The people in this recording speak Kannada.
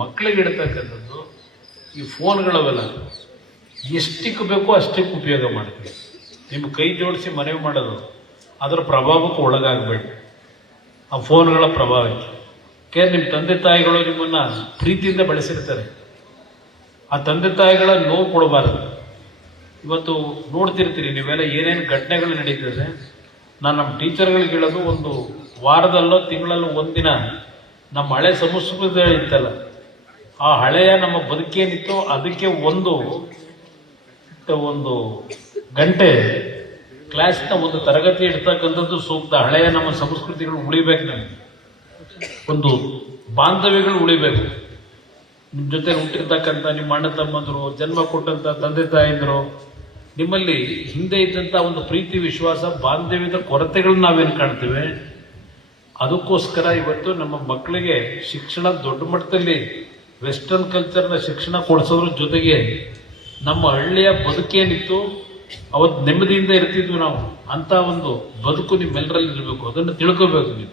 ಮಕ್ಕಳಿಗೆ ಇಡ್ತಕ್ಕಂಥದ್ದು ಈ ಫೋನ್ಗಳವೆಲ್ಲ ಎಷ್ಟಕ್ಕೆ ಬೇಕೋ ಅಷ್ಟಕ್ಕೆ ಉಪಯೋಗ ಮಾಡ್ತೀವಿ. ನಿಮ್ಮ ಕೈ ಜೋಡಿಸಿ ಮನವಿ ಮಾಡೋದು ಅದರ ಪ್ರಭಾವಕ್ಕೆ ಒಳಗಾಗಬೇಡಿ, ಆ ಫೋನ್ಗಳ ಪ್ರಭಾವಕ್ಕೆ. ನಿಮ್ಮ ತಂದೆ ತಾಯಿಗಳು ನಿಮ್ಮನ್ನು ಪ್ರೀತಿಯಿಂದ ಬೆಳೆಸಿರ್ತಾರೆ, ಆ ತಂದೆ ತಾಯಿಗಳ ನೋವು ಕೊಡಬಾರದು. ಇವತ್ತು ನೋಡ್ತಿರ್ತೀರಿ ನೀವೆಲ್ಲ ಏನೇನು ಘಟನೆಗಳು ನಡೀತದೆ. ನಾನು ನಮ್ಮ ಟೀಚರ್ಗಳಿಗೆ ಹೇಳೋದು, ಒಂದು ವಾರದಲ್ಲೋ ತಿಂಗಳಲ್ಲೋ ಒಂದಿನ ನಮ್ಮ ಹಳೆ ಸಂಸ್ಕೃತ ಇತ್ತಲ್ಲ, ಆ ಹಳೆಯ ನಮ್ಮ ಬದುಕೇನಿತ್ತು ಅದಕ್ಕೆ ಒಂದು ಗಂಟೆ ಕ್ಲಾಸ್ನ ಒಂದು ತರಗತಿ ಇಡ್ತಕ್ಕಂಥದ್ದು ಸೂಕ್ತ. ಹಳೆಯ ನಮ್ಮ ಸಂಸ್ಕೃತಿಗಳು ಉಳಿಬೇಕು, ನಮಗೆ ಒಂದು ಬಾಂಧವ್ಯಗಳು ಉಳಿಬೇಕು. ನಿಮ್ಮ ಜೊತೆ ಹುಟ್ಟಿರ್ತಕ್ಕಂಥ ನಿಮ್ಮ ಅಣ್ಣ ತಮ್ಮಂದರು, ಜನ್ಮ ಕೊಟ್ಟಂಥ ತಂದೆ ತಾಯಿಂದರು, ನಿಮ್ಮಲ್ಲಿ ಹಿಂದೆ ಇದ್ದಂಥ ಒಂದು ಪ್ರೀತಿ ವಿಶ್ವಾಸ ಬಾಂಧವ್ಯದ ಕೊರತೆಗಳನ್ನ ನಾವೇನು ಕಾಣ್ತೇವೆ. ಅದಕ್ಕೋಸ್ಕರ ಇವತ್ತು ನಮ್ಮ ಮಕ್ಕಳಿಗೆ ಶಿಕ್ಷಣ ದೊಡ್ಡ ಮಟ್ಟದಲ್ಲಿ ವೆಸ್ಟರ್ನ್ ಕಲ್ಚರ್ನ ಶಿಕ್ಷಣ ಕೊಡಿಸೋದ್ರ ಜೊತೆಗೆ ನಮ್ಮ ಹಳ್ಳಿಯ ಬದುಕೇನಿತ್ತು ಅವತ್ತು ನೆಮ್ಮದಿಯಿಂದ ಇರ್ತಿದ್ವಿ ನಾವು, ಅಂತ ಒಂದು ಬದುಕು ನಿಮ್ಮೆಲ್ಲರಲ್ಲಿ ಇರಬೇಕು. ಅದನ್ನು ತಿಳ್ಕೋಬೇಕು ನೀವು.